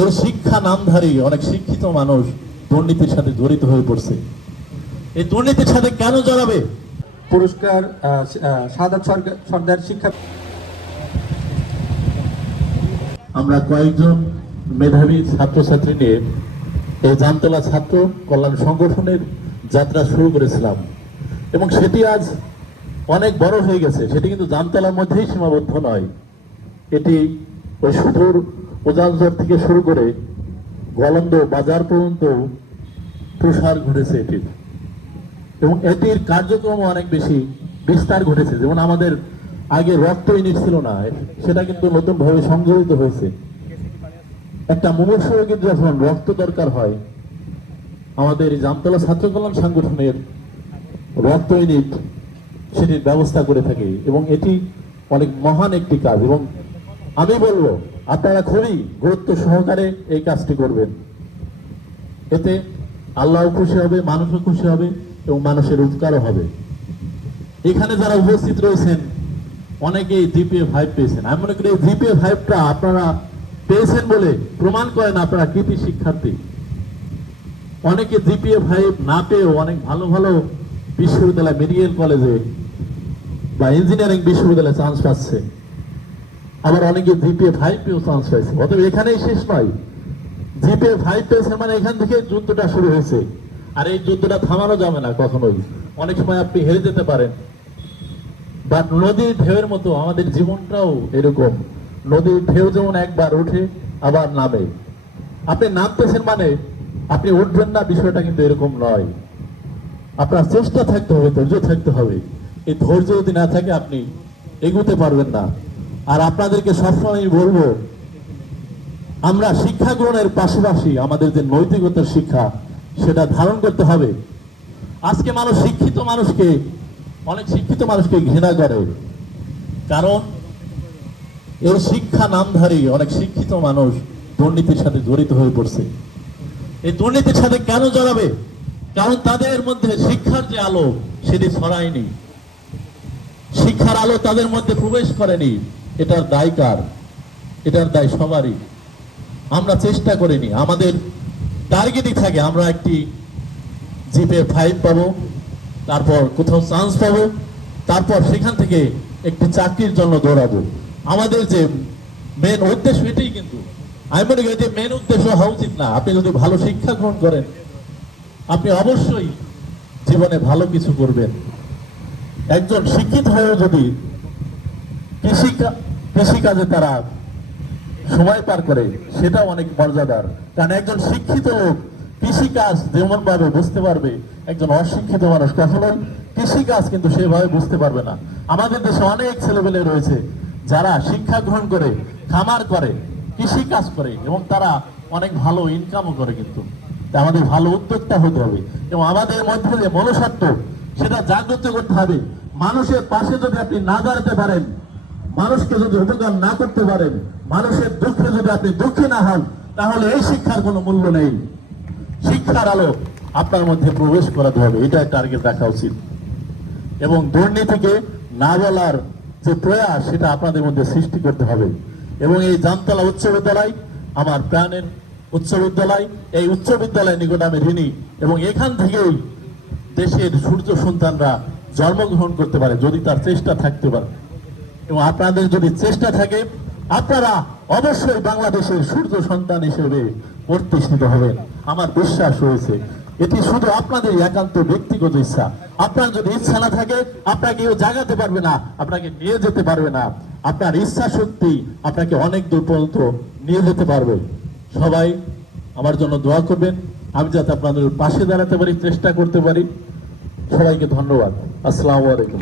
এই শিক্ষা নামধারী অনেক শিক্ষিত মানুষ দুর্নীতির সাথে জড়িত হয়ে পড়ছে। এই দুর্নীতির সাথে কেন জড়াবে? পুরস্কার সাদাত সর্দার শিক্ষা। আমরা কয়েকজন মেধাবী ছাত্রছাত্রী নিয়ে এই জামতলা ছাত্র কল্যাণ সংগঠনের যাত্রা শুরু করেছিলাম এবং সেটি আজ অনেক বড় হয়ে গেছে। সেটি কিন্তু জামতলার মধ্যেই সীমাবদ্ধ নয়, এটি ওই সুদূর উজানচর থেকে শুরু করে গলন্দ বাজার পর্যন্ত প্রসার ঘটেছে এটির, এবং এটির কার্যক্রম অনেক বেশি বিস্তার ঘটেছে। যেমন আমাদের আগে রক্ত ইউনিট ছিল না, সেটা কিন্তু নতুনভাবে সংযোজিত হয়েছে। একটা মুমূর্ষু রোগীর যখন রক্ত দরকার হয়, আমাদের জামতলা ছাত্র কল্যাণ সংগঠনের রক্ত ইউনিট সেটির ব্যবস্থা করে থাকে এবং এটি অনেক মহান একটি কাজ। এবং আমি বলবো আপনারা খুবই গুরুত্ব সহকারে এই কাজটি করবেন, এতে আল্লাহও খুশি হবে, মানুষও খুশি হবে এবং মানুষের উপকারও হবে। এখানে যারা উপস্থিত রয়েছেন অনেকেই GPA-5 পেয়েছেন। আমি মনে করি GPA-5টা আপনারা পেয়েছেন বলে প্রমাণ করেন আপনারা কৃতি শিক্ষার্থী। অনেকে GPA-5 না পেয়েও অনেক ভালো ভালো বিশ্ববিদ্যালয়, মেডিকেল কলেজে বা ইঞ্জিনিয়ারিং বিশ্ববিদ্যালয়ে চান্স পাচ্ছে, আবার অনেকে GPA-5 পেয়েও চান্স পাইছে। অতএব এখানেই শেষ নয়, GPA-5 পেয়েছে মানে এখান থেকে যুদ্ধটা শুরু হয়েছে, আর এই যুদ্ধটা থামানো যাবে না কখনোই। অনেক সময় আপনি হেরে যেতে পারেন, বা নদীর ঢেউয়ের মতো আমাদের জীবনটাও এরকম। নদীর ঢেউ যেমন একবার ওঠে আবার নামে, আপনি নামতেছেন মানে আপনি উঠবেন না, বিষয়টা কিন্তু এরকম নয়। আপনার চেষ্টা থাকতে হবে, ধৈর্য থাকতে হবে। এই ধৈর্য যদি না থাকে আপনি এগোতে পারবেন না। আর আপনাদেরকে সবসময় আমি বলবো, আমরা শিক্ষা গ্রহণের পাশাপাশি আমাদের যে নৈতিকতার শিক্ষা সেটা ধারণ করতে হবে। আজকে মানুষ অনেক শিক্ষিত মানুষকে ঘৃণা করে, কারণ এই শিক্ষা নামধারী অনেক শিক্ষিত মানুষ দুর্নীতির সাথে জড়িত হয়ে পড়ছে। এই দুর্নীতির সাথে কেন জড়াবে? কারণ তাদের মধ্যে শিক্ষার যে আলো সেটি ছড়ায়নি, শিক্ষার আলো তাদের মধ্যে প্রবেশ করেনি। এটার দায় কার? এটার দায় সবারই। আমরা চেষ্টা করিনি, আমাদের টার্গেটই থাকে আমরা একটি GPA-5 পাবো, তারপর কোথাও চান্স পাবো, তারপর সেখান থেকে একটি চাকরির জন্য দৌড়াবো। আমাদের যে মেন উদ্দেশ্য এটাই, কিন্তু আমি মনে করি যে মেন উদ্দেশ্য হওয়া উচিত না। আপনি যদি ভালো শিক্ষা গ্রহণ করেন আপনি অবশ্যই জীবনে ভালো কিছু করবেন। একজন শিক্ষিত হয়েও যদি কৃষিকাজে তারা সময় পার করে, সেটাও অনেক মর্যাদার। কারণ একজন শিক্ষিত লোক কৃষিকাজ যেমন ভাবে বুঝতে পারবে, একজন অশিক্ষিত মানুষ কখনোই কৃষিকাজ কিন্তু সেভাবে বুঝতে পারবে না। আমাদের দেশে অনেক ছেলেপেলে রয়েছে যারা শিক্ষা গ্রহণ করে, খামার করে, কৃষিকাজ করে এবং তারা অনেক ভালো ইনকামও করে। কিন্তু আমাদের ভালো উদ্যোক্তা হতে হবে এবং আমাদের মধ্যে যে মনুষ্যত্ব সেটা জাগ্রত করতে হবে। মানুষের পাশে যদি আপনি না দাঁড়াতে পারেন, মানুষকে যদি উপকার না করতে পারেন, মানুষের দুঃখে যদি আপনি দুঃখী না হন, তাহলে এই শিক্ষার কোনো মূল্য নেই। শিক্ষার আলো আপনার মধ্যে প্রবেশ করাতে হবে, এটা টার্গেট রাখা উচিত। এবং দুর্নীতিকে না বলার যে প্রয়াস সেটা আপনাদের মধ্যে সৃষ্টি করতে হবে। এবং এই জামতলা উচ্চ বিদ্যালয় আমার প্রাণের উচ্চ বিদ্যালয়, এই উচ্চ বিদ্যালয়ের নিকট আমি ঋণী এবং এখান থেকেই দেশের সূর্য সন্তানরা জন্মগ্রহণ করতে পারে যদি তার চেষ্টা থাকতে পারে। এবং আপনাদের যদি চেষ্টা থাকে আপনারা অবশ্যই বাংলাদেশের সূর্য সন্তান হিসেবে প্রতিষ্ঠিত হবেন, আমার বিশ্বাস রয়েছে। এটি শুধু আপনাদের একান্ত ব্যক্তিগত ইচ্ছা। আপনার যদি ইচ্ছা না থাকে আপনাকে কেউ জাগাতে পারবে না, আপনাকে নিয়ে যেতে পারবে না। আপনার ইচ্ছা শক্তি আপনাকে অনেক দূর পর্যন্ত নিয়ে যেতে পারবে। সবাই আমার জন্য দোয়া করবেন, আমি যাতে আপনাদের পাশে দাঁড়াতে পারি, চেষ্টা করতে পারি। সবাইকে ধন্যবাদ। আসসালামু আলাইকুম।